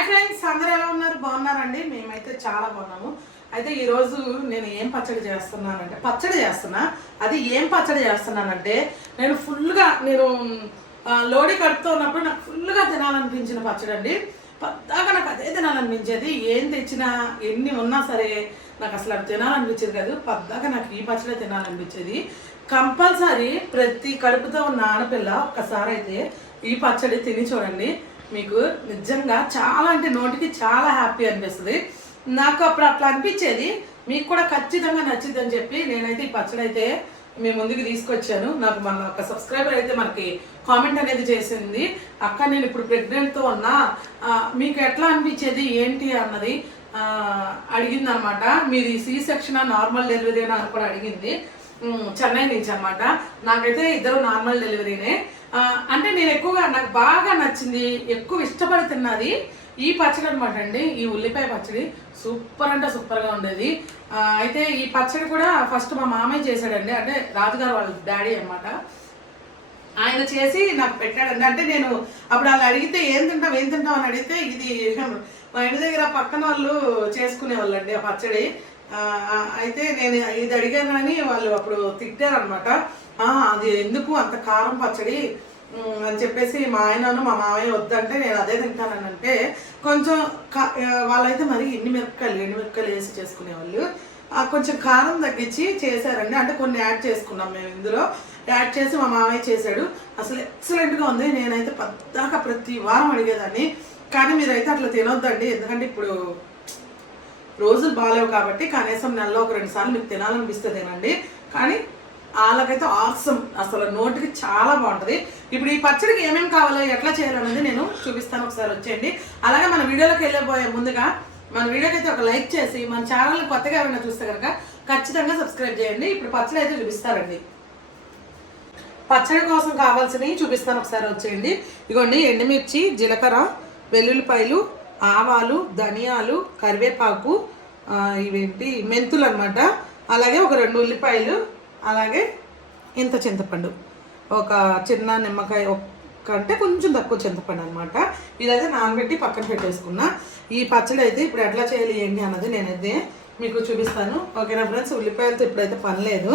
Hi friends అందరూ ఎలా ఉన్నారు? బాగున్నారండి? మేమైతే చాలా బాగున్నాము. అయితే ఈరోజు నేను ఏం పచ్చడి చేస్తున్నానంటే పచ్చడి చేస్తున్నా. అది ఏం పచ్చడి చేస్తున్నానంటే నేను ఫుల్గా నేను లోడి కడుతూ ఉన్నప్పుడు నాకు ఫుల్గా తినాలనిపించిన పచ్చడి అండి పద్దాకా నాకు అదే తినాలనిపించేది. ఏం తెచ్చినా ఎన్ని ఉన్నా సరే నాకు అసలు అది తినాలనిపించేది కాదు. పద్దాకా నాకు ఈ పచ్చడి తినాలనిపించేది. కంపల్సరీ ప్రతి కడుపుతో ఉన్న ఆడపిల్ల ఒక్కసారి అయితే ఈ పచ్చడి తిని చూడండి. మీకు నిజంగా చాలా అంటే నోటికి చాలా హ్యాపీ అనిపిస్తుంది. నాకు అప్పుడు అట్లా అనిపించేది. మీకు కూడా ఖచ్చితంగా నచ్చిందని చెప్పి నేనైతే ఈ పచ్చడి అయితే మీ ముందుకు తీసుకొచ్చాను. నాకు మన ఒక సబ్స్క్రైబర్ అయితే మనకి కామెంట్ అనేది చేసింది. అక్క నేను ఇప్పుడు ప్రెగ్నెంట్తో ఉన్నా. మీకు ఎట్లా అనిపించేది? ఏంటి అన్నది అడిగింది అనమాట మీది సి సెక్షన్ నార్మల్ డెలివరీ అని కూడా అడిగింది. చెన్నై నుంచి అనమాట నాకైతే ఇద్దరు నార్మల్ డెలివరీనే అంటే నేను ఎక్కువగా నాకు బాగా నచ్చింది ఎక్కువ ఇష్టపడి తిన్నది ఈ పచ్చడి అనమాట అండి. ఈ ఉల్లిపాయ పచ్చడి సూపర్ అంటే సూపర్గా ఉండేది. అయితే ఈ పచ్చడి కూడా ఫస్ట్ మా మామయ్య చేశాడండి. అంటే రాజుగారు వాళ్ళ డాడీ అన్నమాట. ఆయన చేసి నాకు పెట్టాడండి. అంటే నేను అప్పుడు వాళ్ళు అడిగితే ఏం తింటాం ఏం తింటాం అని అడిగితే ఇది మా ఇంటి దగ్గర పక్కన వాళ్ళు చేసుకునే వాళ్ళండి ఆ పచ్చడి. అయితే నేను ఇది అడిగాను అని వాళ్ళు అప్పుడు తిట్టారనమాట అది ఎందుకు అంత కారం పచ్చడి? అని చెప్పేసి మా ఆయనను మా మామయ్య వద్దంటే నేను అదే తింటానంటే కొంచెం కా- వాళ్ళైతే మరి ఎన్ని మిరపకాయలు ఎండు మిరపకాయలు వేసి చేసుకునేవాళ్ళు. ఆ, కొంచెం కారం తగ్గించి చేశారండి. అంటే కొన్ని యాడ్ చేసుకున్నాం మేము ఇందులో. యాడ్ చేసి మా మామయ్య చేశాడు. అసలు ఎక్సలెంట్గా ఉంది. నేనైతే పద్దాక ప్రతి వారం అడిగేదాన్ని. కానీ మీరైతే అట్లా తినొద్దండి. ఎందుకంటే ఇప్పుడు రోజులు బాగాలేవు కాబట్టి కనీసం నెలలో ఒక రెండు సార్లు మీకు తినాలనిపిస్తే తినండి కానీ వాళ్ళకైతే ఆసం అసలు నోటికి చాలా బాగుంటుంది. ఇప్పుడు ఈ పచ్చడికి ఏమేమి కావాలో ఎట్లా చేయాలనేది నేను చూపిస్తాను ఒకసారి వచ్చేయండి. అలాగే మన వీడియోలోకి వెళ్ళిపోయే ముందుగా మన వీడియోకి అయితే ఒక లైక్ చేసి మన ఛానల్ కొత్తగా ఎవరైనా చూస్తే కనుక ఖచ్చితంగా సబ్స్క్రైబ్ చేయండి. ఇప్పుడు పచ్చడి అయితే చూపిస్తారండి పచ్చడి కోసం కావాల్సినవి చూపిస్తాను ఒకసారి వచ్చేయండి. ఇగోండి ఎండుమిర్చి జీలకర్ర వెల్లుల్లిపాయలు ఆవాలు ధనియాలు కరివేపాకు ఇవేంటి మెంతులు అనమాట అలాగే ఒక రెండు ఉల్లిపాయలు అలాగే ఇంత చింతపండు. ఒక చిన్న నిమ్మకాయ కంటే కొంచెం తక్కువ చింతపండు అనమాట ఇదైతే నానబెట్టి పక్కన పెట్టేసుకున్నా. ఈ పచ్చడి అయితే ఇప్పుడు ఎట్లా చేయాలి ఏంటి అన్నది నేనైతే మీకు చూపిస్తాను. ఓకేనా ఫ్రెండ్స్? ఉల్లిపాయలతో ఇప్పుడైతే పని లేదు.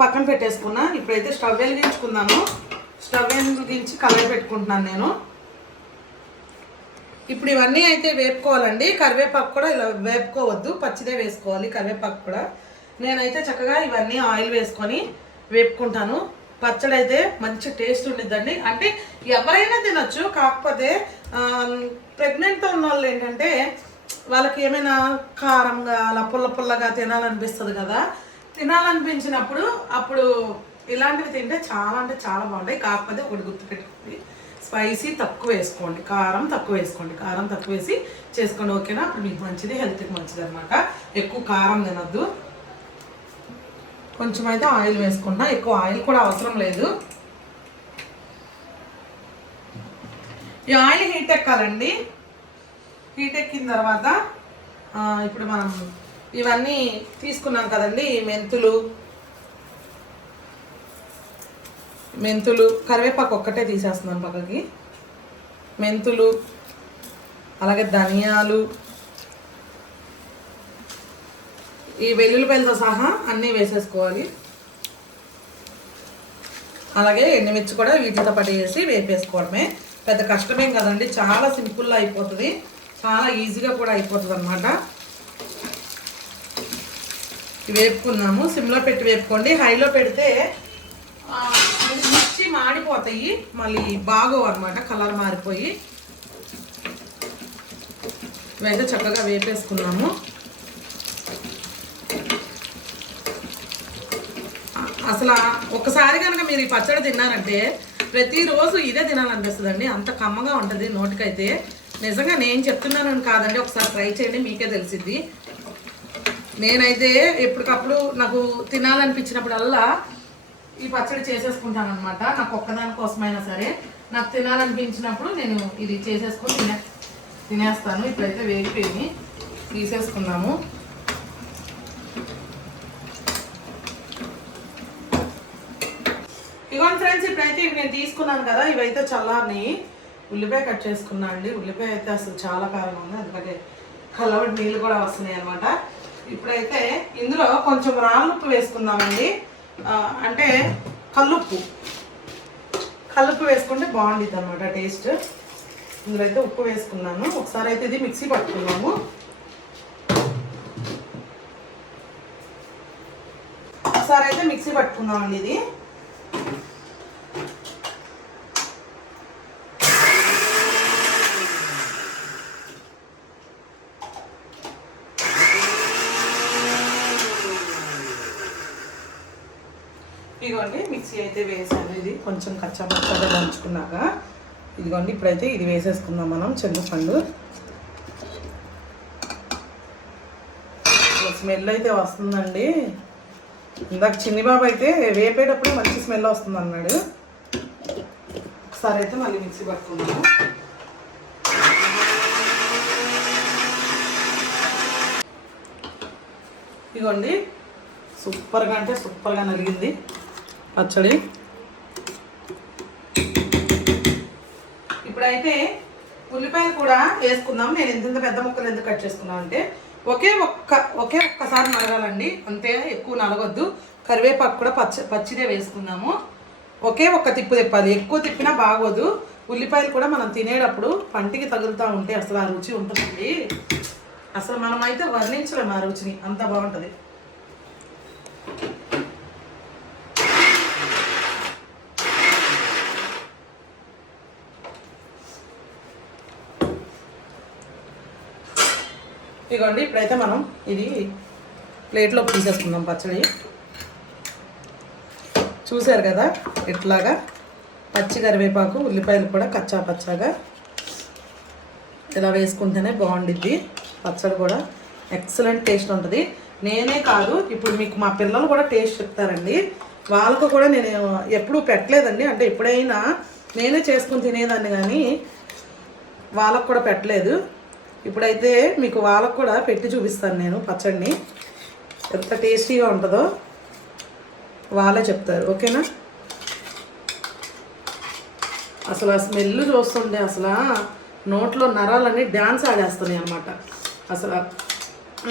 పక్కన పెట్టేసుకున్నా. ఇప్పుడైతే స్టవ్ వెలిగించుకుందాము. స్టవ్ వెలిగించి కలర్ పెట్టుకుంటున్నాను నేను. ఇప్పుడు ఇవన్నీ అయితే వేపుకోవాలండి. కరివేపాకు కూడా ఇలా వేపుకోవద్దు. పచ్చిదే వేసుకోవాలి కరివేపాకు కూడా. నేనైతే చక్కగా ఇవన్నీ ఆయిల్ వేసుకొని వేపుకుంటాను. పచ్చడి అయితే మంచి టేస్ట్ ఉండిద్దండి. అంటే ఎవరైనా తినొచ్చు కాకపోతే ప్రెగ్నెంట్తో ఉన్న వాళ్ళు ఏంటంటే వాళ్ళకి ఏమైనా కారంగా అలా పుల్ల పుల్లగా తినాలనిపిస్తుంది కదా. తినాలనిపించినప్పుడు అప్పుడు ఇలాంటివి తింటే చాలా అంటే చాలా బాగుంటాయి. కాకపోతే ఒకటి గుర్తుపెట్టుకోండి. స్పైసీ తక్కువ వేసుకోండి. కారం తక్కువ వేసుకోండి. కారం తక్కువ వేసి చేసుకోండి. ఓకేనా? అప్పుడు మీకు మంచిది హెల్త్కి మంచిది అనమాట ఎక్కువ కారం తినద్దు. కొంచెం అయితే ఆయిల్ వేసుకున్నా. ఎక్కువ ఆయిల్ కూడా అవసరం లేదు. ఈ ఆయిల్ హీట్ ఎక్కాలండి. హీట్ ఎక్కిన తర్వాత ఇప్పుడు మనం ఇవన్నీ తీసుకున్నాం కదండి. ఈ మెంతులు మెంతులు కరివేపాకు ఒక్కటే తీసేస్తున్నాను పక్కకి. మెంతులు అలాగే ధనియాలు ఈ వెల్లుల్లిపాయలతో సహా అన్నీ వేసేసుకోవాలి. అలాగే ఎండుమిర్చి కూడా వీటితో పాటు వేసి వేపేసుకోవడమే. పెద్ద కష్టమేం కదండి చాలా సింపుల్గా అయిపోతుంది. చాలా ఈజీగా కూడా అయిపోతుంది అనమాట వేపుకున్నాము. సిమ్లో పెట్టి వేపుకోండి. హైలో పెడితే మాడిపోతాయి. మళ్ళీ బాగోవు అనమాట కలర్ మారిపోయి. ఇవైతే చక్కగా వేపేసుకున్నాము. అసలు ఒకసారి కనుక మీరు ఈ పచ్చడి తిన్నారంటే ప్రతిరోజు ఇదే తినాలనిపిస్తుంది అండి అంత కమ్మగా ఉంటుంది నోటికైతే. నిజంగా నేను చెప్తున్నానని కాదండి ఒకసారి ట్రై చేయండి మీకే తెలిసిద్ది. నేనైతే ఎప్పటికప్పుడు నాకు తినాలనిపించినప్పుడల్లా ఈ పచ్చడి చేసేసుకుంటాను అనమాట నాకు ఒక్కదాని కోసమైనా సరే. నాకు తినాలనిపించినప్పుడు నేను ఇది చేసేసుకొని తినే తినేస్తాను. ఇప్పుడైతే వేగిపోయి తీసేసుకున్నాము ఇగోండి ఫ్రెండ్స్ ఇప్పుడైతే ఇవి నేను తీసుకున్నాను కదా. ఇవైతే చల్లారినాయి. ఉల్లిపాయ కట్ చేసుకున్నా అండి. ఉల్లిపాయ అయితే అసలు చాలా కారణం ఉంది. ఎందుకంటే కలవడి నీళ్ళు కూడా వస్తున్నాయి అనమాట ఇప్పుడైతే ఇందులో కొంచెం రాళ్ళుప్పు వేసుకుందామండి. అంటే కల్లుప్పు. కల్లుప్పు వేసుకుంటే బాగుండిద్ది అనమాట టేస్ట్. ఇందులో అయితే ఉప్పు వేసుకున్నాను. ఒకసారి అయితే ఇది మిక్సీ పట్టుకున్నాము. ఒకసారి అయితే మిక్సీ పట్టుకుందామండి ఇది. ఇదిగోండి మిక్సీ అయితే వేసాను. ఇది కొంచెం కచ్చాపచ్చగా దంచుకున్నాక ఇదిగోండి ఇప్పుడైతే ఇది వేసేసుకుందాం మనం చింతపండు స్మెల్ అయితే వస్తుందండి. ఇందాక చిన్ని బాబు అయితే వేపేటప్పుడు మంచి స్మెల్ వస్తుంది అన్నాడు. ఒకసారి అయితే మళ్ళీ మిక్సీ పట్టుకుందాము. ఇదిగోండి సూపర్గా అంటే సూపర్గా నలిగింది. పచ్చడి. ఇప్పుడైతే ఉల్లిపాయలు కూడా వేసుకుందాం. నేను ఇంత పెద్ద ముక్కలు ఎందుకు కట్ చేసుకున్నాను అంటే ఒకే ఒక్క ఒకే ఒక్కసారి నలగాలండి అంతే ఎక్కువ నలగొద్దు కరివేపాకు కూడా పచ్చ పచ్చిదే వేసుకున్నాము ఒకే ఒక్క తిప్పు తిప్పాలి. ఎక్కువ తిప్పినా బాగోదు. ఉల్లిపాయలు కూడా మనం తినేటప్పుడు పంటికి తగులుతూ ఉంటే అసలు ఆ రుచి ఉంటుందండి. అసలు మనమైతే వర్ణించలేము ఆ రుచిని. అంత బాగుంటుంది. ఇదిగోండి ఇప్పుడైతే మనం ఇది ప్లేట్లో తీసేసుకుందాం పచ్చడి. చూశారు కదా ఇట్లాగా పచ్చి కరివేపాకు ఉల్లిపాయలు కూడా కచ్చా పచ్చాగా. ఇలా వేసుకుంటేనే బాగుండిద్ది. పచ్చడి కూడా ఎక్సలెంట్ టేస్ట్ ఉంటుంది. నేనే కాదు ఇప్పుడు మీకు మా పిల్లలు కూడా టేస్ట్ చెప్తారండి. వాళ్ళకు కూడా నేను ఎప్పుడూ పెట్టలేదండి. అంటే ఎప్పుడైనా నేనే చేసుకుని తినేదాన్ని కానీ వాళ్ళకు కూడా పెట్టలేదు. ఇప్పుడైతే మీకు వాళ్ళకు కూడా పెట్టి చూపిస్తాను నేను పచ్చడిని. ఎంత టేస్టీగా ఉంటుందో వాళ్ళే చెప్తారు. ఓకేనా? అసలు ఆ స్మెల్ చూస్తుంటే అసలు నోట్లో నరాలన్నీ డ్యాన్స్ ఆడేస్తున్నాయి అనమాట అసలు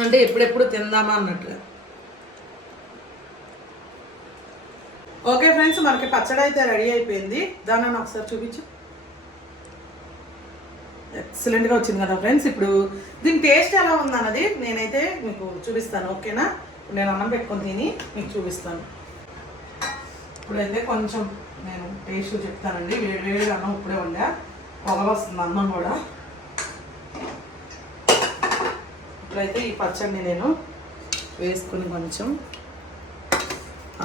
అంటే ఎప్పుడెప్పుడు తిందామా అన్నట్టుగా. ఓకే ఫ్రెండ్స్ మనకి పచ్చడి అయితే రెడీ అయిపోయింది. దాన్ని ఒకసారి చూపించు. ఎక్సలెంట్గా వచ్చింది కదా ఫ్రెండ్స్ ఇప్పుడు దీని టేస్ట్ ఎలా ఉందన్నది నేనైతే మీకు చూపిస్తాను ఓకేనా నేను అన్నం పెట్టుకొని తిని మీకు చూపిస్తాను. ఇప్పుడైతే కొంచెం నేను టేస్ట్ చెప్తానండి. వేడి వేడిగా అన్నం ఇప్పుడే వండా. పొగలు వస్తుంది అన్నం కూడా. ఇప్పుడైతే ఈ పచ్చడిని నేను వేసుకుని కొంచెం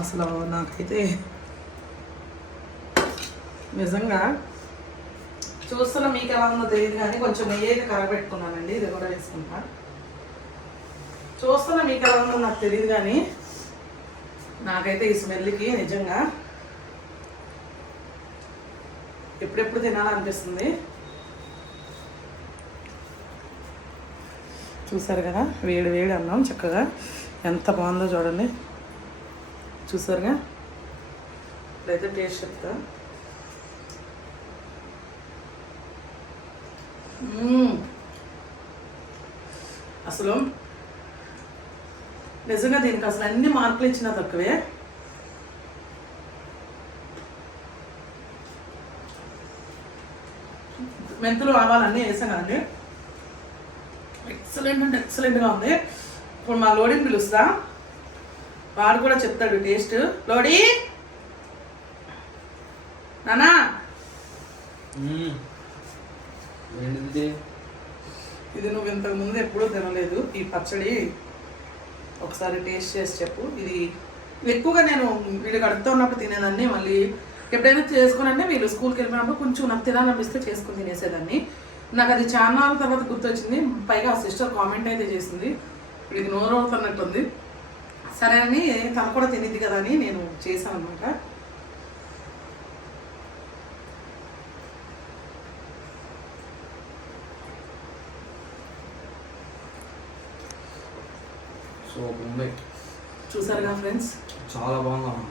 అసలు నాకైతే నిజంగా చూస్తున్న మీకు ఎలా ఉందో తెలియదు కానీ కొంచెం నెయ్యి అయితే కరగబెట్టుకున్నానండి ఇది కూడా వేసుకుంటా. చూస్తున్న మీకు ఎలా ఉందో నాకు తెలియదు కానీ నాకైతే ఈ స్మెల్కి నిజంగా ఎప్పుడెప్పుడు తినాలనిపిస్తుంది. చూసారు కదా? వేడి వేడి అన్నం చక్కగా ఎంత బాగుందో చూడండి. చూసారుగా? ఇప్పుడైతే టేస్ట్ చెప్తా. అసలు నిజంగా దీనికి అసలు అన్ని మార్కులు ఇచ్చినా తక్కువే? మెంతులు ఆవాలు అన్నీ వేసాం కదండి. ఎక్సలెంట్ అంటే ఎక్సలెంట్గా ఉంది. ఇప్పుడు మా లోడిని పిలుస్తా. వాడు కూడా చెప్తాడు టేస్ట్. లోడీ నానా మ్మ్. ఏంటిది ఇంతకు ముందు ఎప్పుడూ తినలేదు. ఈ పచ్చడి ఒకసారి టేస్ట్ చేసి చెప్పు. ఇది ఎక్కువగా నేను వీళ్ళు కడుపుతో ఉన్నప్పుడు తినేదాన్ని. మళ్ళీ ఎప్పుడైనా చేసుకునంటే వీళ్ళు స్కూల్కి వెళ్ళినప్పుడు కొంచెం నాకు తినాలనిపిస్తే చేసుకుని తినేసేదాన్ని. నాకు అది చాలా తర్వాత గుర్తొచ్చింది. పైగా ఆ సిస్టర్ కామెంట్ అయితే చేసింది. ఇది నోరు అవుతున్నట్టుంది సరే అని తను కూడా తినిద్ది కదా అని నేను చేశాను అనమాట సూపర్ ఉంది చూసారుగా ఫ్రెండ్స్? చాలా బాగుందమ్మా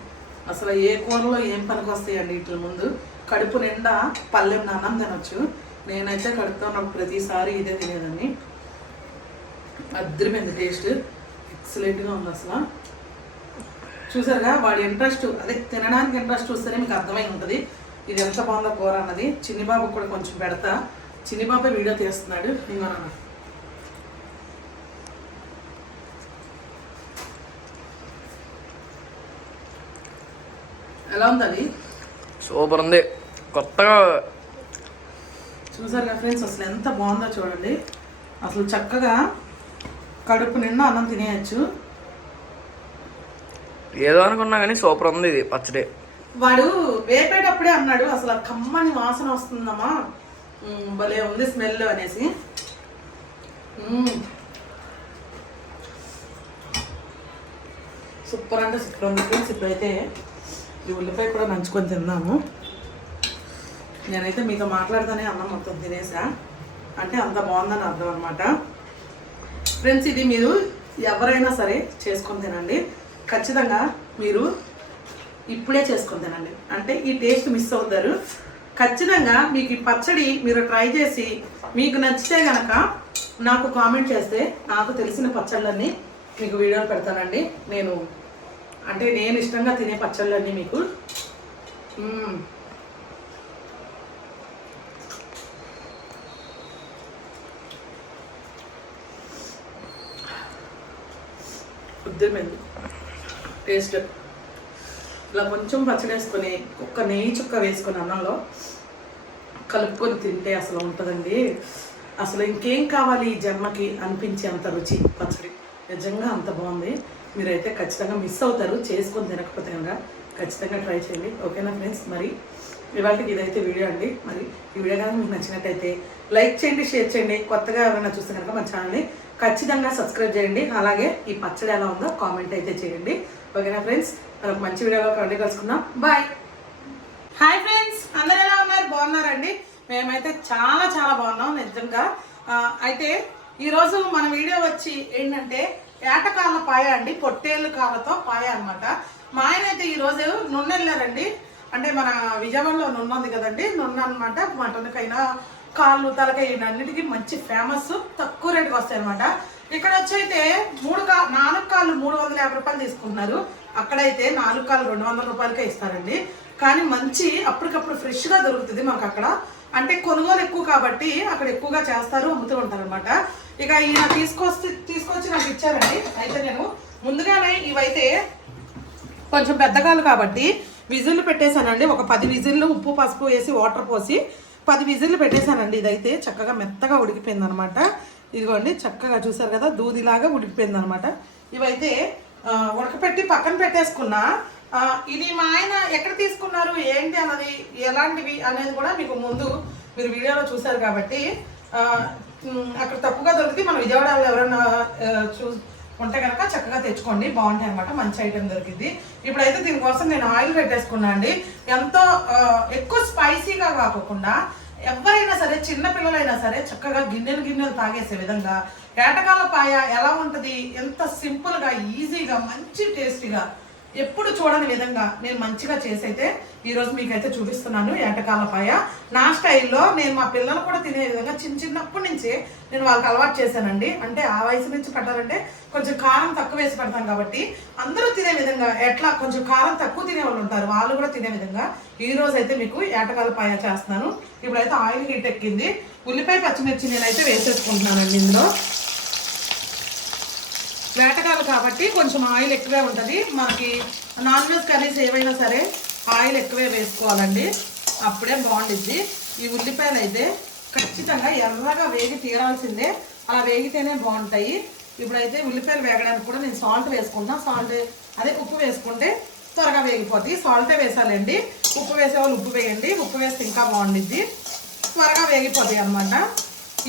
అసలు ఏ కూరలో ఏం పనికి వస్తాయండి వీటి ముందు? కడుపు నిండా పల్లెం అన్నం తినొచ్చు. నేనైతే కడుపుతో ఉన్నప్పుడు ప్రతిసారి ఇదే తినేదాన్ని. అద్దరిపోయింది టేస్ట్. ఎక్సలెంట్గా ఉంది అసలు. చూసారుగా వాడి ఇంట్రెస్ట్ అదే తినడానికి ఇంట్రెస్ట్ చూస్తేనే మీకు అర్థమై ఉంటుంది. ఇది ఎంత బాగుందో కూర అన్నది. చిన్ని బాబుకి కూడా కొంచెం పెడతా. చిన్ని బాబే వీడియో తీస్తున్నాడు. ఇంకో ఎలా ఉంది అది సూపర్ ఉంది. కొత్తగా చూసారుగా ఫ్రెండ్స్ అసలు ఎంత బాగుందో చూడండి. అసలు చక్కగా కడుపు నిండా అన్నం తినేయచ్చు. ఏదో అనుకున్నా కానీ సూపర్ ఉంది ఇది పచ్చడి. వాడు వేపేటప్పుడే అన్నాడు అసలు కమ్మని వాసన వస్తుందమ్మా. భలే ఉంది స్మెల్ అనేసి. సూపర్ అంటే సూపర్ ఉంది ఫ్రెండ్స్ ఇప్పుడైతే ఈ ఉల్లిపాయ కూడా నంచుకొని తిన్నాము. నేనైతే మీతో మాట్లాడుతూనే అన్నం మొత్తం తినేసా. అంటే అంత బాగుందని అర్థం అనమాట ఫ్రెండ్స్ ఇది మీరు ఎవరైనా సరే చేసుకొని తినండి. ఖచ్చితంగా మీరు ఇప్పుడే చేసుకొని తినండి. అంటే ఈ టేస్ట్ మిస్ అవుతారు. ఖచ్చితంగా మీకు ఈ పచ్చడి మీరు ట్రై చేసి మీకు నచ్చితే కనుక నాకు కామెంట్ చేస్తే నాకు తెలిసిన పచ్చళ్ళన్నీ మీకు వీడియోలు పెడతానండి. నేను అంటే నేను ఇష్టంగా తినే పచ్చళ్ళన్నీ మీకు. మ్మ్. టేస్ట్. ఇలా కొంచెం పచ్చడి వేసుకొని ఒక్క నెయ్యి చుక్క వేసుకొని అన్నంలో కలుపుకొని తింటే అసలు ఉంటుందండి. అసలు ఇంకేం కావాలి ఈ జన్మకి అనిపించే అంత రుచి పచ్చడి. నిజంగా అంత బాగుంది. మీరైతే ఖచ్చితంగా మిస్ అవుతారు చేసుకొని తినకపోతే కనుక ఖచ్చితంగా ట్రై చేయండి. ఓకేనా ఫ్రెండ్స్ మరి ఇవాళకి ఇదైతే వీడియో అండి. మరి ఈ వీడియో కానీ మీకు నచ్చినట్టయితే లైక్ చేయండి షేర్ చేయండి. కొత్తగా ఎవరైనా చూస్తే కనుక మన ఛానల్ని ఖచ్చితంగా సబ్స్క్రైబ్ చేయండి. అలాగే ఈ పచ్చడి ఎలా ఉందో కామెంట్ అయితే చేయండి. ఓకేనా ఫ్రెండ్స్ మనకు మంచి వీడియోలో కండి కలుసుకుందాం. బాయ్ హాయ్ ఫ్రెండ్స్ అందరు ఎలా ఉన్నారు? బాగున్నారండి? మేమైతే చాలా చాలా బాగున్నాం. నిజంగా అయితే ఈరోజు మన వీడియో వచ్చి ఏంటంటే ఏటకాళ్ళ పాయ అండి పొట్టేళ్ళు కాళ్ళతో పాయ అనమాట మా ఆయన అయితే ఈరోజు నున్నెళ్ళారండి అంటే మన విజయవాడలో నున్న ఉంది కదండి నున్న అనమాట మటన్కైనా కాళ్ళు తలకాయ అన్నిటికీ మంచి ఫేమస్ తక్కువ రేటుకి వస్తాయి అనమాట ఇక్కడ వచ్చి అయితే మూడు కా నాలుగు కాళ్ళు మూడు వందల యాభై రూపాయలు తీసుకుంటున్నారు. అక్కడైతే నాలుగు కాళ్ళు రెండు వందల రూపాయలకే ఇస్తారండి. కానీ మంచి అప్పటికప్పుడు ఫ్రెష్గా దొరుకుతుంది మాకు అక్కడ. అంటే కొనుగోలు ఎక్కువ కాబట్టి అక్కడ ఎక్కువగా చేస్తారు అమ్ముతూ ఉంటారు అనమాట ఇక ఈయన తీసుకొచ్చి తీసుకొచ్చి నాకు ఇచ్చారండి. అయితే నేను ముందుగానే ఇవైతే కొంచెం పెద్దగాలు కాబట్టి విజిల్లు పెట్టేశానండి. ఒక పది విజిల్లు ఉప్పు పసుపు వేసి వాటర్ పోసి పది విజిల్లు పెట్టేశానండి. ఇదైతే చక్కగా మెత్తగా ఉడికిపోయింది అనమాట ఇదిగోండి చక్కగా చూసారు కదా దూదిలాగా ఉడికిపోయింది అనమాట ఇవైతే ఉడకపెట్టి పక్కన పెట్టేసుకున్నా ఇది మా ఆయన ఎక్కడ తీసుకున్నారు ఏంటి అన్నది ఎలాంటివి అనేది కూడా మీకు ముందు మీరు వీడియోలో చూసారు కాబట్టి అక్కడ తక్కువగా దొరికితే మన విజయవాడలో ఎవరైనా చూ ఉంటే కనుక చక్కగా తెచ్చుకోండి. బాగుంటాయి అనమాట మంచి ఐటెం దొరికింది ఇప్పుడైతే దీనికోసం నేను ఆయిల్ పెట్టేసుకున్నా అండి. ఎంతో ఎక్కువ స్పైసీగా కాకుండా ఎవరైనా సరే చిన్న పిల్లలైనా సరే చక్కగా గిన్నెలు గిన్నెలు తాగేసే విధంగా ఏటకాల పాయ ఎలా ఉంటుంది? ఎంత సింపుల్గా ఈజీగా మంచి టేస్టీగా ఎప్పుడు చూడని విధంగా నేను మంచిగా చేసైతే ఈరోజు మీకైతే చూపిస్తున్నాను ఏటకాల పాయ నా స్టైల్లో నేను మా పిల్లలు కూడా తినే విధంగా చిన్న చిన్నప్పటి నుంచి నేను వాళ్ళకి అలవాటు చేశానండి. అంటే ఆ వయసు నుంచి పెట్టాలంటే కొంచెం కారం తక్కువ వేసి పెడతాం కాబట్టి అందరూ తినే విధంగా ఎట్లా కొంచెం కారం తక్కువ తినే వాళ్ళు ఉంటారు. వాళ్ళు కూడా తినే విధంగా ఈ రోజు అయితే మీకు ఏటకాల పాయ చేస్తున్నాను. ఇప్పుడైతే ఆయిల్ హీట్ ఎక్కింది. ఉల్లిపాయ పచ్చిమిర్చి నేనైతే వేసేసుకుంటున్నానండి ఇందులో. వేటకాలు కాబట్టి కొంచెం ఆయిల్ ఎక్కువే ఉంటుంది. మనకి నాన్ వెజ్ కర్రీస్ ఏవైనా సరే ఆయిల్ ఎక్కువే వేసుకోవాలండి. అప్పుడే బాగుండిద్ది. ఈ ఉల్లిపాయలు అయితే ఖచ్చితంగా ఎర్రగా వేగి తీరాల్సిందే. అలా వేగితేనే బాగుంటాయి. ఇప్పుడైతే ఉల్లిపాయలు వేగడానికి కూడా నేను సాల్ట్ వేసుకుంటాను సాల్ట్ అదే ఉప్పు వేసుకుంటే త్వరగా వేగిపోతాయి సాల్టే వేసాలండి. ఉప్పు వేసేవాళ్ళు ఉప్పు వేయండి. ఉప్పు వేస్తే ఇంకా బాగుండిద్ది. త్వరగా వేగిపోతాయి అన్నమాట.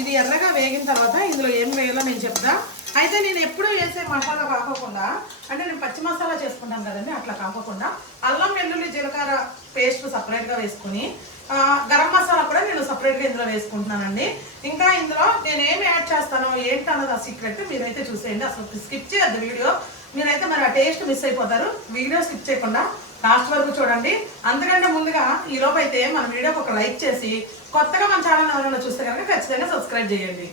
ఇది ఎర్రగా వేగిన తర్వాత ఇందులో ఏం వేయాలో నేను చెప్తా. అయితే నేను ఎప్పుడూ వేసే మసాలా కాకోకుండా అంటే నేను పచ్చి మసాలా చేసుకుంటాను కదండి అట్లా కాకోకుండా అల్లం వెల్లుల్లి జీలకర్ర పేస్ట్ సపరేట్గా వేసుకుని గరం మసాలా కూడా నేను సపరేట్గా ఇందులో వేసుకుంటున్నానండి. ఇంకా ఇందులో నేను ఏమి యాడ్ చేస్తానో ఏంటి అన్నది ఆ సీక్రెట్ మీరైతే చూసేయండి. అసలు స్కిప్ చేయద్దు వీడియో. మీరైతే మరి ఆ టేస్ట్ మిస్ అయిపోతారు. వీడియో స్కిప్ చేయకుండా లాస్ట్ వరకు చూడండి. అంతకంటే ముందుగా ఈ లోపు అయితే మన వీడియోకి ఒక లైక్ చేసి కొత్తగా మన ఛానల్ ఎవరైనా చూస్తే కనుక ఖచ్చితంగా సబ్స్క్రైబ్ చేయండి.